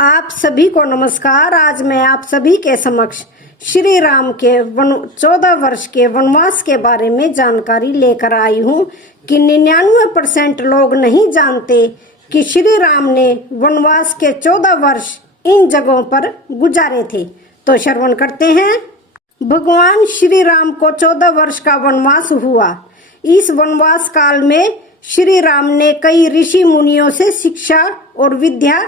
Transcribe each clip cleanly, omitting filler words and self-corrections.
आप सभी को नमस्कार। आज मैं आप सभी के समक्ष श्री राम के 14 वर्ष के वनवास के बारे में जानकारी लेकर आई हूँ कि 99% लोग नहीं जानते कि श्री राम ने वनवास के 14 वर्ष इन जगहों पर गुजारे थे। तो श्रवण करते हैं। भगवान श्री राम को 14 वर्ष का वनवास हुआ। इस वनवास काल में श्री राम ने कई ऋषि मुनियों से शिक्षा और विद्या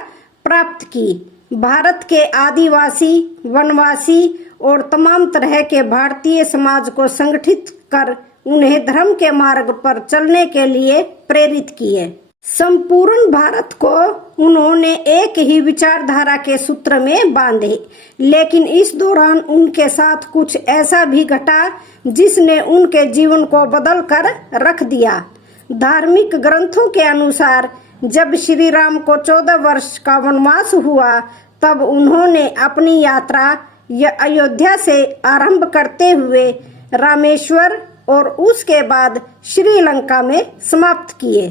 प्राप्त की। भारत के आदिवासी, वनवासी और तमाम तरह के भारतीय समाज को संगठित कर उन्हें धर्म के मार्ग पर चलने के लिए प्रेरित किए। संपूर्ण भारत को उन्होंने एक ही विचारधारा के सूत्र में बांधे, लेकिन इस दौरान उनके साथ कुछ ऐसा भी घटा जिसने उनके जीवन को बदल कर रख दिया। धार्मिक ग्रंथों के अनुसार जब श्री राम को 14 वर्ष का वनवास हुआ, तब उन्होंने अपनी यात्रा अयोध्या से आरंभ करते हुए रामेश्वर और उसके बाद श्रीलंका में समाप्त किए।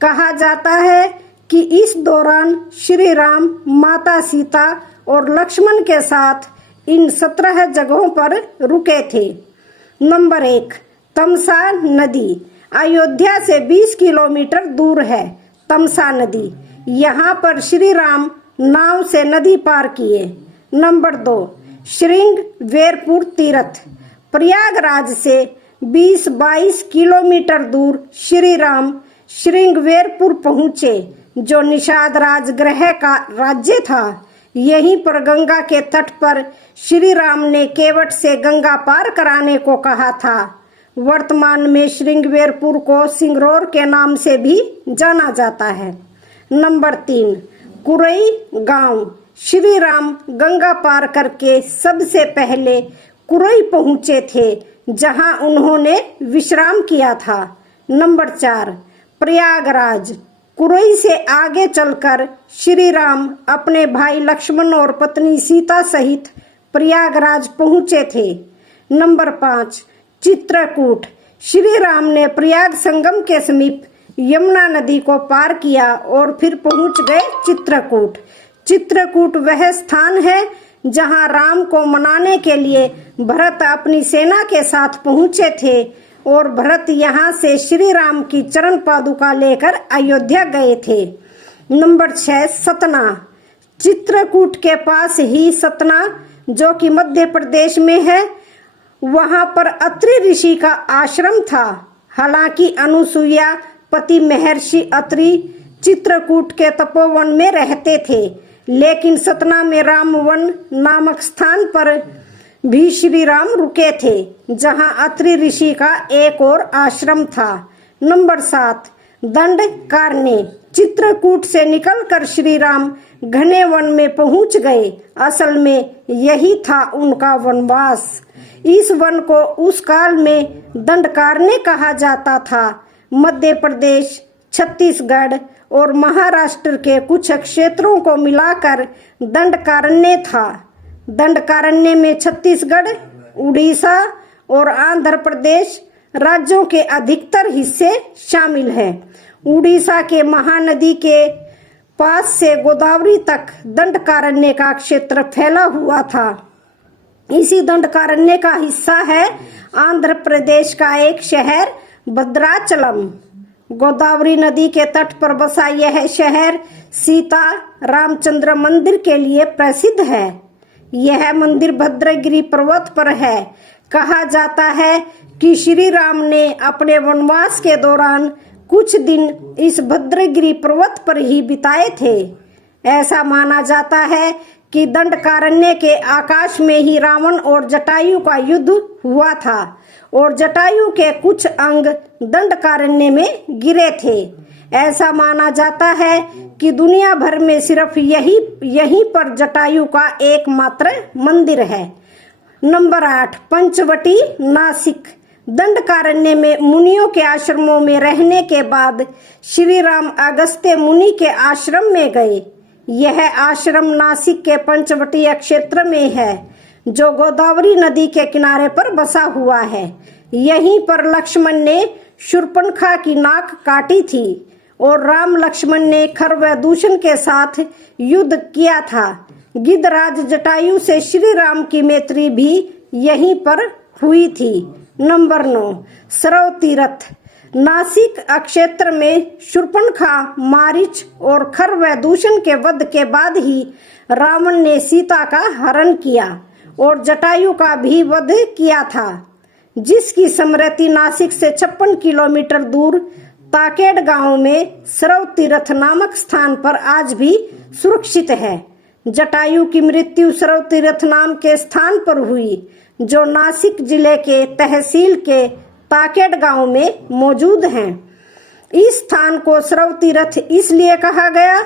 कहा जाता है कि इस दौरान श्री राम माता सीता और लक्ष्मण के साथ इन 17 जगहों पर रुके थे। नंबर 1, तमसा नदी अयोध्या से 20 किलोमीटर दूर है। तमसा नदी, यहाँ पर श्री राम नाव से नदी पार किए। नंबर 2, श्रृंगवेरपुर तीर्थ प्रयागराज से 20-22 किलोमीटर दूर श्री राम श्रृंगवेरपुर पहुँचे, जो निषाद राजगृह का राज्य था। यहीं पर गंगा के तट पर श्री राम ने केवट से गंगा पार कराने को कहा था। वर्तमान में श्रृंगवेरपुर को सिंगरौर के नाम से भी जाना जाता है। नंबर 3, कुरई गांव श्री राम गंगा पार करके सबसे पहले कुरई पहुंचे थे, जहां उन्होंने विश्राम किया था। नंबर 4, प्रयागराज कुरई से आगे चलकर श्री राम अपने भाई लक्ष्मण और पत्नी सीता सहित प्रयागराज पहुंचे थे। नंबर 5, चित्रकूट श्री राम ने प्रयाग संगम के समीप यमुना नदी को पार किया और फिर पहुंच गए चित्रकूट। चित्रकूट वह स्थान है जहां राम को मनाने के लिए भरत अपनी सेना के साथ पहुंचे थे और भरत यहां से श्री राम की चरण पादुका लेकर अयोध्या गए थे। नंबर 6, सतना चित्रकूट के पास ही सतना, जो कि मध्य प्रदेश में है, वहां पर अत्रि ऋषि का आश्रम था। हालांकि अनुसुईया पति महर्षि अत्रि चित्रकूट के तपोवन में रहते थे, लेकिन सतना में रामवन नामक स्थान पर भी श्री राम रुके थे, जहां अत्रि ऋषि का एक और आश्रम था। नंबर 7, दंडकारण्य चित्रकूट से निकलकर श्री राम घने वन में पहुंच गए। असल में यही था उनका वनवास। इस वन को उस काल में दंडकारण्य कहा जाता था। मध्य प्रदेश, छत्तीसगढ़ और महाराष्ट्र के कुछ क्षेत्रों को मिलाकर दंडकारण्य था। दंडकारण्य में छत्तीसगढ़, उड़ीसा और आंध्र प्रदेश राज्यों के अधिकतर हिस्से शामिल हैं। उड़ीसा के महानदी के पास से गोदावरी तक दंडकारण्य का क्षेत्र फैला हुआ था। इसी दंडकारण्य का हिस्सा है आंध्र प्रदेश का एक शहर भद्राचलम। गोदावरी नदी के तट पर बसा यह शहर सीता रामचंद्र मंदिर के लिए प्रसिद्ध है। यह मंदिर भद्रगिरि पर्वत पर है। कहा जाता है कि श्री राम ने अपने वनवास के दौरान कुछ दिन इस भद्रगिरि पर्वत पर ही बिताए थे। ऐसा माना जाता है कि दंडकारण्य के आकाश में ही रावण और जटायु का युद्ध हुआ था और जटायु के कुछ अंग दंडकारण्य में गिरे थे। ऐसा माना जाता है कि दुनिया भर में सिर्फ यहीं पर जटायु का एकमात्र मंदिर है। नंबर 8, पंचवटी नासिक दंडकारण्य में मुनियों के आश्रमों में रहने के बाद श्री राम अगस्त्य मुनि के आश्रम में गए। यह आश्रम नासिक के पंचवटी क्षेत्र में है, जो गोदावरी नदी के किनारे पर बसा हुआ है। यहीं पर लक्ष्मण ने शूर्पणखा की नाक काटी थी और राम लक्ष्मण ने खरवदूषण के साथ युद्ध किया था। गिद्धराज जटायु से श्री राम की मैत्री भी यहीं पर हुई थी। नंबर 9, सरव तीर्थ। नासिक क्षेत्र में शूर्पणखा, मारीच और खरवदूषण के वध के बाद ही रावण ने सीता का हरण किया और जटायु का भी वध किया था, जिसकी स्मृति नासिक से 56 किलोमीटर दूर ताकेड़ गांव में सरव तीर्थ नामक स्थान पर आज भी सुरक्षित है। जटायु की मृत्यु सरव तीर्थ नाम के स्थान पर हुई, जो नासिक जिले के तहसील के ताकेड़ गांव में मौजूद हैं। इस स्थान को सरव तीर्थ इसलिए कहा गया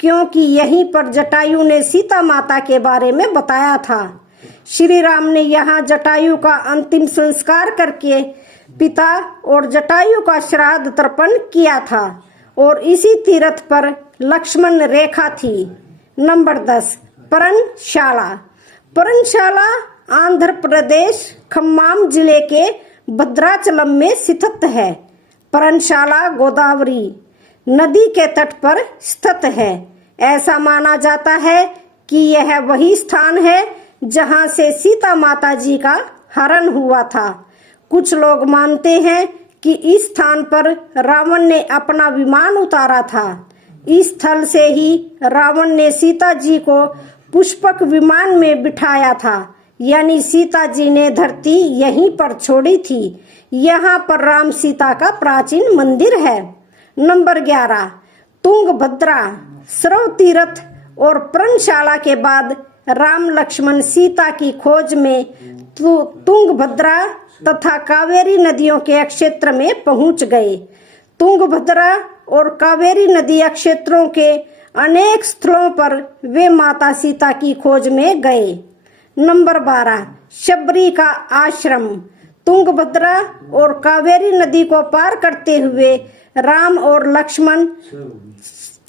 क्योंकि यहीं पर जटायु ने सीता माता के बारे में बताया था। श्री राम ने यहाँ जटायु का अंतिम संस्कार करके पिता और जटायु का श्राद्ध तर्पण किया था और इसी तीर्थ पर लक्ष्मण रेखा थी। नंबर 10, पर्णशाला। पर्णशाला आंध्र प्रदेश खम्माम जिले के भद्राचलम में स्थित है। पर्णशाला गोदावरी नदी के तट पर स्थित है। ऐसा माना जाता है कि यह वही स्थान है जहां से सीता माता जी का हरण हुआ था। कुछ लोग मानते हैं कि इस स्थान पर रावण ने अपना विमान उतारा था। इस स्थल से ही रावण ने सीता जी को पुष्पक विमान में बिठाया था, यानी सीता जी ने धरती यहीं पर छोड़ी थी। यहाँ पर राम सीता का प्राचीन मंदिर है। नंबर 11, तुंगभद्रा। सरव तीर्थ और पर्णशाला के बाद राम लक्ष्मण सीता की खोज में तुंगभद्रा तथा कावेरी नदियों के क्षेत्र में पहुंच गए। तुंगभद्रा और कावेरी नदी क्षेत्रों के अनेक स्थलों पर वे माता सीता की खोज में गए। नंबर 12, शबरी का आश्रम। तुंगभद्रा और कावेरी नदी को पार करते हुए राम और लक्ष्मण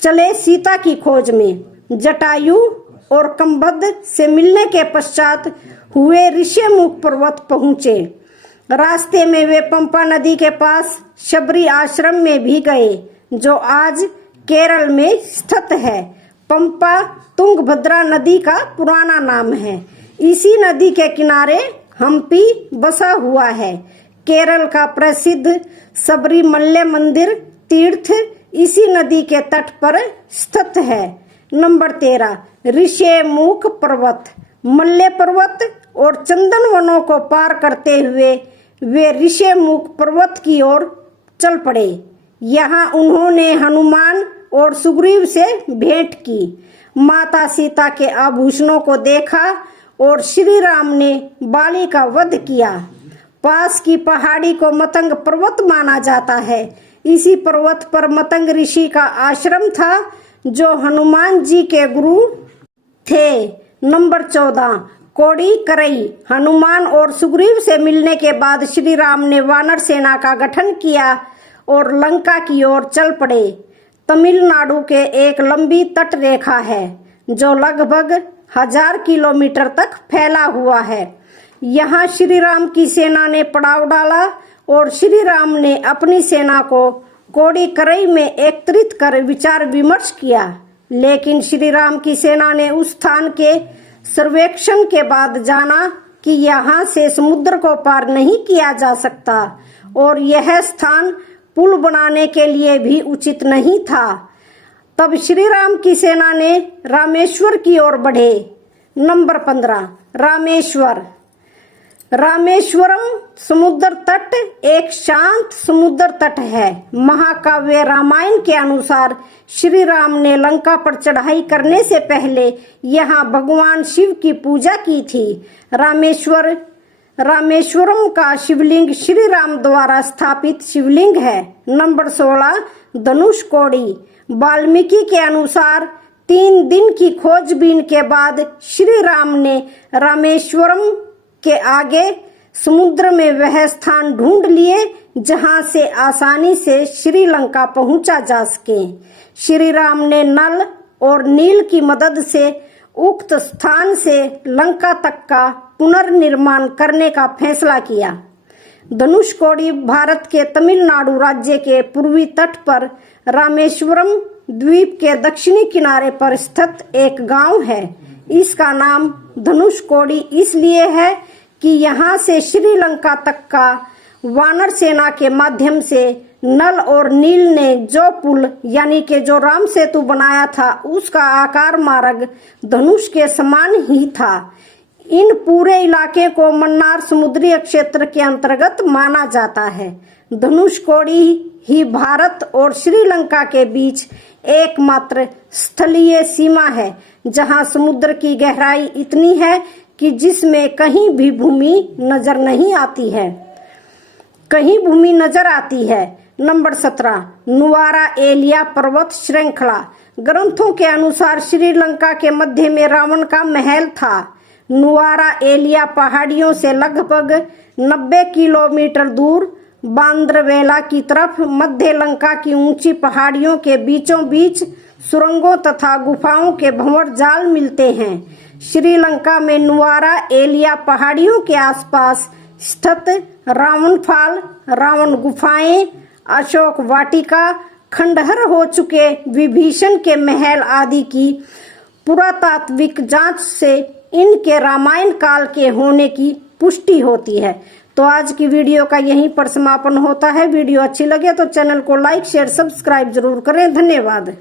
चले सीता की खोज में। जटायु और कंबद से मिलने के पश्चात हुए ऋषिमुख पर्वत पहुंचे। रास्ते में वे पंपा नदी के पास शबरी आश्रम में भी गए, जो आज केरल में स्थित है। पंपा तुंगभद्रा नदी का पुराना नाम है। इसी नदी के किनारे हम्पी बसा हुआ है। केरल का प्रसिद्ध सबरीमल्ले मंदिर तीर्थ इसी नदी के तट पर स्थित है। नंबर 13, ऋषिमुख पर्वत। मल्ले पर्वत और चंदन वनों को पार करते हुए वे ऋषिमुख पर्वत की ओर चल पड़े। यहाँ उन्होंने हनुमान और सुग्रीव से भेंट की, माता सीता के आभूषणों को देखा और श्री राम ने बाली का वध किया। पास की पहाड़ी को मतंग पर्वत माना जाता है। इसी पर्वत पर मतंग ऋषि का आश्रम था, जो हनुमान जी के गुरु थे। नंबर 14, कोड़ी करई। हनुमान और सुग्रीव से मिलने के बाद श्री राम ने वानर सेना का गठन किया और लंका की ओर चल पड़े। तमिलनाडु के एक लंबी तट रेखा है, जो लगभग 1000 किलोमीटर तक फैला हुआ है। यहाँ श्री राम की सेना ने पड़ाव डाला और श्री राम ने अपनी सेना को कोडीकरई में एकत्रित कर विचार विमर्श किया, लेकिन श्री राम की सेना ने उस स्थान के सर्वेक्षण के बाद जाना कि यहाँ से समुद्र को पार नहीं किया जा सकता और यह स्थान पुल बनाने के लिए भी उचित नहीं था। तब श्री राम की सेना ने रामेश्वर की ओर बढ़े। नंबर 15, रामेश्वर। रामेश्वरम समुद्र तट एक शांत समुद्र तट है। महाकाव्य रामायण के अनुसार श्री राम ने लंका पर चढ़ाई करने से पहले यहाँ भगवान शिव की पूजा की थी। रामेश्वरम का शिवलिंग श्री राम द्वारा स्थापित शिवलिंग है। नंबर 16, धनुषकोडी। वाल्मीकि के अनुसार 3 दिन की खोजबीन के बाद श्री राम ने रामेश्वरम के आगे समुद्र में वह स्थान ढूंढ लिए जहां से आसानी से श्रीलंका पहुंचा जा सके। श्री राम ने नल और नील की मदद से उक्त स्थान से लंका तक का पुनर्निर्माण करने का फैसला किया। धनुषकोडी भारत के तमिलनाडु राज्य के पूर्वी तट पर रामेश्वरम द्वीप के दक्षिणी किनारे पर स्थित एक गांव है। इसका नाम धनुषकोडी इसलिए है कि यहाँ से श्रीलंका तक का वानर सेना के माध्यम से नल और नील ने जो पुल यानी कि जो राम सेतु बनाया था उसका आकार मार्ग धनुष के समान ही था। इन पूरे इलाके को मन्नार समुद्री क्षेत्र के अंतर्गत माना जाता है। धनुषकोडी ही भारत और श्रीलंका के बीच एकमात्र स्थलीय सीमा है जहां समुद्र की गहराई इतनी है कि जिसमें कहीं भी भूमि नजर नहीं आती है, कहीं भूमि नजर आती है। नंबर 17, नुआरा एलिया पर्वत श्रृंखला। ग्रंथों के अनुसार श्रीलंका के मध्य में रावण का महल था। नुआरा एलिया पहाड़ियों से लगभग 90 किलोमीटर दूर बांद्रवेला की तरफ मध्य लंका की ऊंची पहाड़ियों के बीचों बीच सुरंगों तथा गुफाओं के भंवर जाल मिलते हैं। श्रीलंका में नुआरा एलिया पहाड़ियों के आसपास स्थित रावण फाल, रावण गुफाएं, अशोक वाटिका, खंडहर हो चुके विभीषण के महल आदि की पुरातात्विक जांच से इनके रामायण काल के होने की पुष्टि होती है। तो आज की वीडियो का यहीं पर समापन होता है। वीडियो अच्छी लगे तो चैनल को लाइक, शेयर, सब्सक्राइब जरूर करें। धन्यवाद।